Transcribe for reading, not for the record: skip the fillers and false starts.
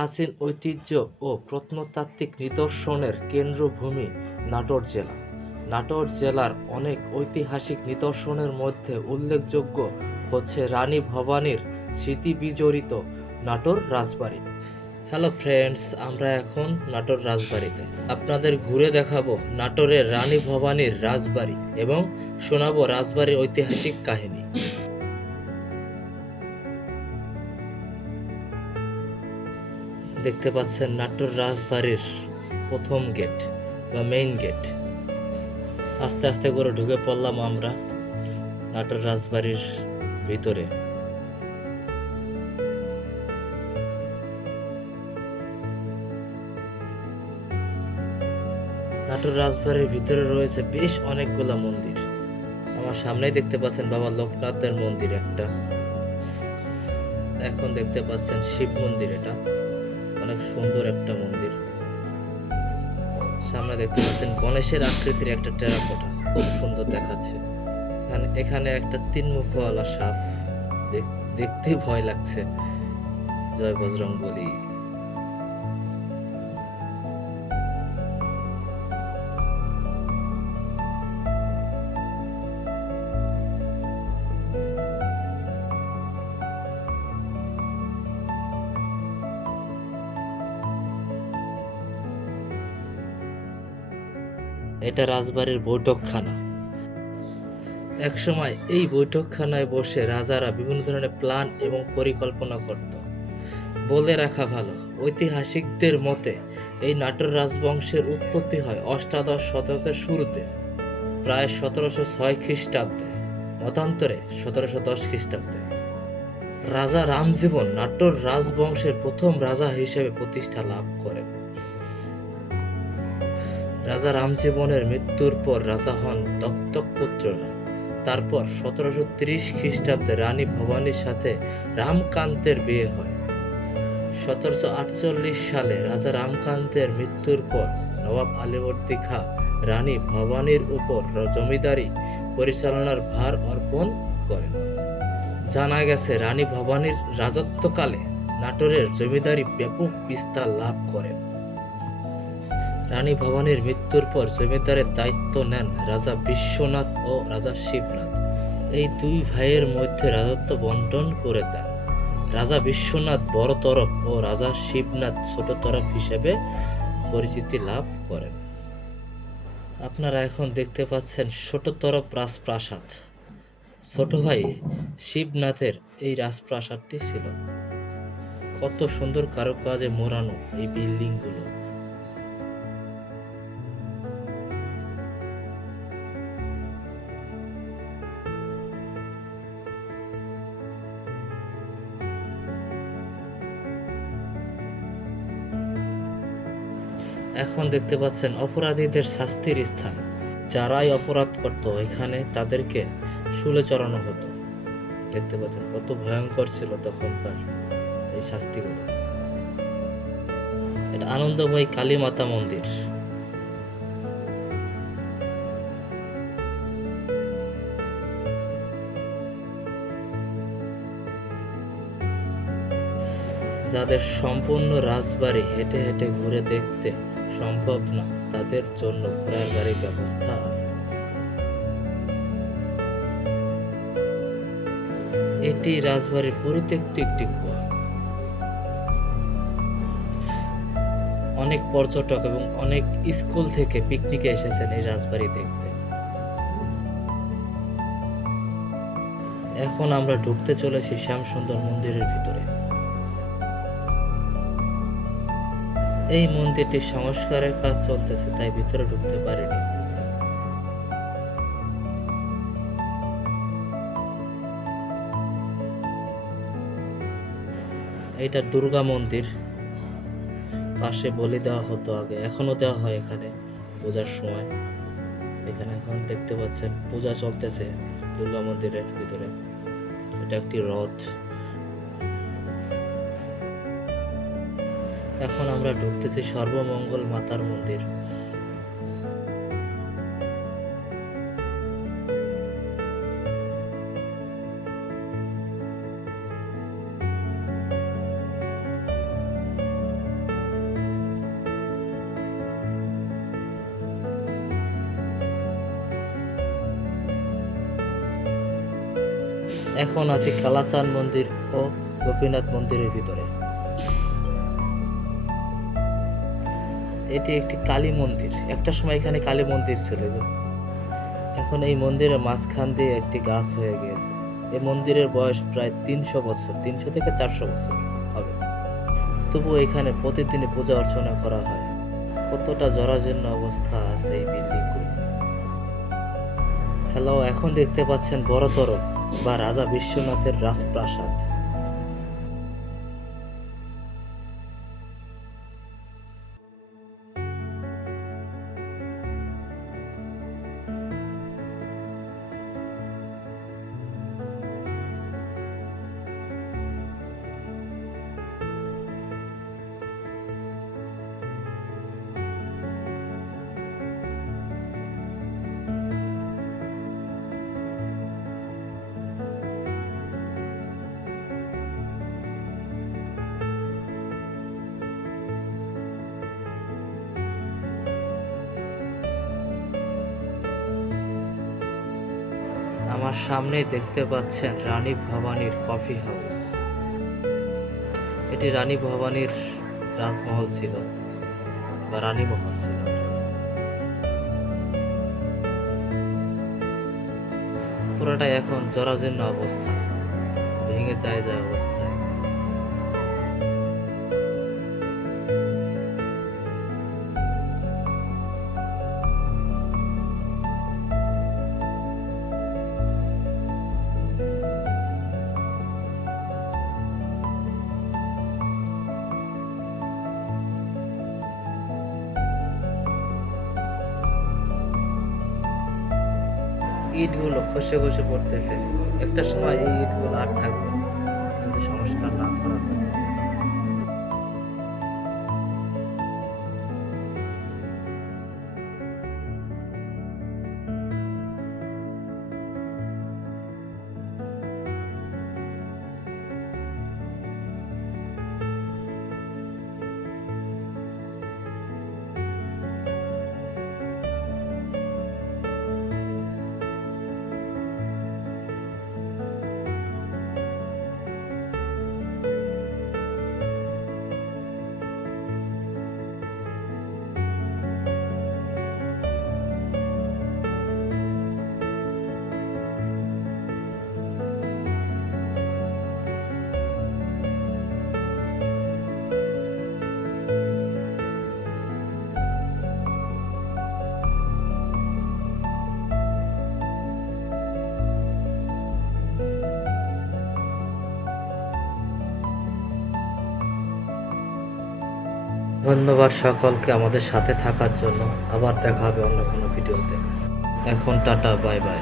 প্রাচীন ঐতিহ্য ও প্রত্নতাত্ত্বিক নিদর্শনের কেন্দ্রভূমি নাটোর জেলা। নাটোর জেলার অনেক ঐতিহাসিক নিদর্শনের মধ্যে উল্লেখযোগ্য হচ্ছে রানী ভবানীর স্মৃতি বিজড়িত নাটোর রাজবাড়ি। হ্যালো ফ্রেন্ডস, আমরা এখন নাটোর রাজবাড়িতে আপনাদের ঘুরে দেখাবো নাটোরের রানী ভবানীর রাজবাড়ি এবং শোনাবো রাজবাড়ির ঐতিহাসিক কাহিনী। দেখতে পাচ্ছেন নাটোর রাজবাড়ির প্রথম গেট বা মেইন গেট। আস্তে আস্তে করে ঢুকে পড়লাম আমরা নাটোর রাজবাড়ির ভিতরে। নাটোর রাজবাড়ির ভিতরে রয়েছে বেশ অনেকগুলা মন্দির। আমার সামনেই দেখতে পাচ্ছেন বাবা লোকনাথের মন্দির একটা, এখন দেখতে পাচ্ছেন শিব মন্দির, এটা অনেক সুন্দর একটা মন্দির। সামনে দেখতে পাচ্ছেন গণেশের আকৃতির একটা টেরাকোটা, খুব সুন্দর দেখাচ্ছে। এখানে একটা তিন মুখওয়ালা সাপ, দেখতে ভয় লাগছে। জয় বজরংবলী। এটা রাজবাড়ির বৈঠকখানা। একসময় এই বৈঠকখানায় বসে রাজারা বিভিন্ন ধরনের প্ল্যান এবং পরিকল্পনা করত। বলে রাখা ভালো, ঐতিহাসিকদের মতে এই নাটোর রাজবংশের উৎপত্তি হয় অষ্টাদশ শতকের শুরুতে, প্রায় 1706 খ্রিস্টাব্দে, মতান্তরে 1710 খ্রিস্টাব্দে। রাজা রামজীবন নাটোর রাজবংশের প্রথম রাজা হিসেবে প্রতিষ্ঠা লাভ করেন। রাজা রামজীবনের মৃত্যুর পর রাজা হন দত্তক পুত্ররা। তারপর 1730 খ্রিস্টাব্দে রানী ভবানীর সাথে রামকান্তের বিয়ে হয়। 1748 সালে রাজা রামকান্তের মৃত্যুর পর নবাব আলীবর্দী খাঁ রানী ভবানীর উপর জমিদারি পরিচালনার ভার অর্পণ করেন। জানা গেছে রানী ভবানীর রাজত্বকালে নাটোরের জমিদারি ব্যাপক বিস্তার লাভ করেন। রানী ভবানীর মৃত্যুর পর জমিদারের দায়িত্ব নেন রাজা বিশ্বনাথ ও রাজা শিবনাথ। এই দুই ভাইয়ের মধ্যে রাজত্ব বন্টন করে দেন। রাজা বিশ্বনাথ বড় তরফ ও রাজা শিবনাথ ছোট তরফ হিসেবে পরিচিতি লাভ করেন। আপনারা এখন দেখতে পাচ্ছেন ছোট তরফ রাজপ্রাসাদ। ছোট ভাই শিবনাথের এই রাজপ্রাসাদটি ছিল। কত সুন্দর কারুকাজে মোড়ানো এই বিল্ডিংগুলো। এখন দেখতে পাচ্ছেন অপরাধীদের শাস্তির স্থান। যারাই অপরাধ করত এখানে তাদেরকে শুলে চড়ানো হতো। দেখতে পাচ্ছেন কত ভয়ঙ্কর ছিল তখনকার এই শাস্তিগুলো। এটা আনন্দময়ী কালী মাতা মন্দির। যাদের সম্পূর্ণ রাজবাড়ি হেঁটে হেঁটে ঘুরে দেখতে সম্ভব না, তাদের জন্য ঘোড়ার গাড়ির ব্যবস্থা আছে। এটি রাজবাড়ির পরিত্যক্ত একটি কুয়া। অনেক পর্যটক এবং অনেক স্কুল থেকে পিকনিকে এসেছেন এই রাজবাড়ি দেখতে। এখন আমরা ঢুকতে চলেছি শ্যামসুন্দর মন্দিরের ভিতরে। এই মন্দিরটি সংস্কারের কাজ চলতেছে, তাই ভিতরে ঢুকতে পারিনি। এটা দুর্গা মন্দির। পাশে বলি দেওয়া হতো আগে, এখনো দেওয়া হয় এখানে পূজার সময়। এখানে এখন দেখতে পাচ্ছেন পূজা চলতেছে দুর্গা মন্দিরের ভিতরে। এটা একটি রথ। এখন আমরা ঢুকতেছি সর্বমঙ্গল মাতার মন্দির। এখন আছি কালাচাঁদ মন্দির ও গোপীনাথ মন্দিরের ভিতরে। এটি একটি কালী মন্দির। একটা সময় এখানে কালী মন্দির ছিল, এখন এই মন্দিরের মাঝখান দিয়ে একটি গাছ হয়ে গিয়েছে। এই মন্দিরের বয়স প্রায় 300 বছর, 300 থেকে 400 বছর হবে। তবু এখানে প্রতিদিনই পূজা অর্চনা করা হয়। কতটা জরাজীর্ণ অবস্থা আছে এই বিল্ডিংগুলো। হ্যালো, এখন দেখতে পাচ্ছেন বড়তর বা রাজা বিশ্বনাথের রাজপ্রাসাদ। আমার সামনেই দেখতে পাচ্ছেন রানী ভবানীর কফি হাউস। এটি রানী ভবানীর রাজমহল ছিল বা রানী মহল ছিল। পুরোটাই এখন জরাজীর্ণ অবস্থা, ভেঙে যায় অবস্থায়। ইটগুলো খসে খসে পড়তেছে। একটা সময় এই ইটগুলো আর থাকবে না যদি সংস্কার না করা হয়। ধন্যবাদ সকলকে আমাদের সাথে থাকার জন্য। আবার দেখা হবে অন্য কোনো ভিডিওতে। এখন টাটা, বাই বাই।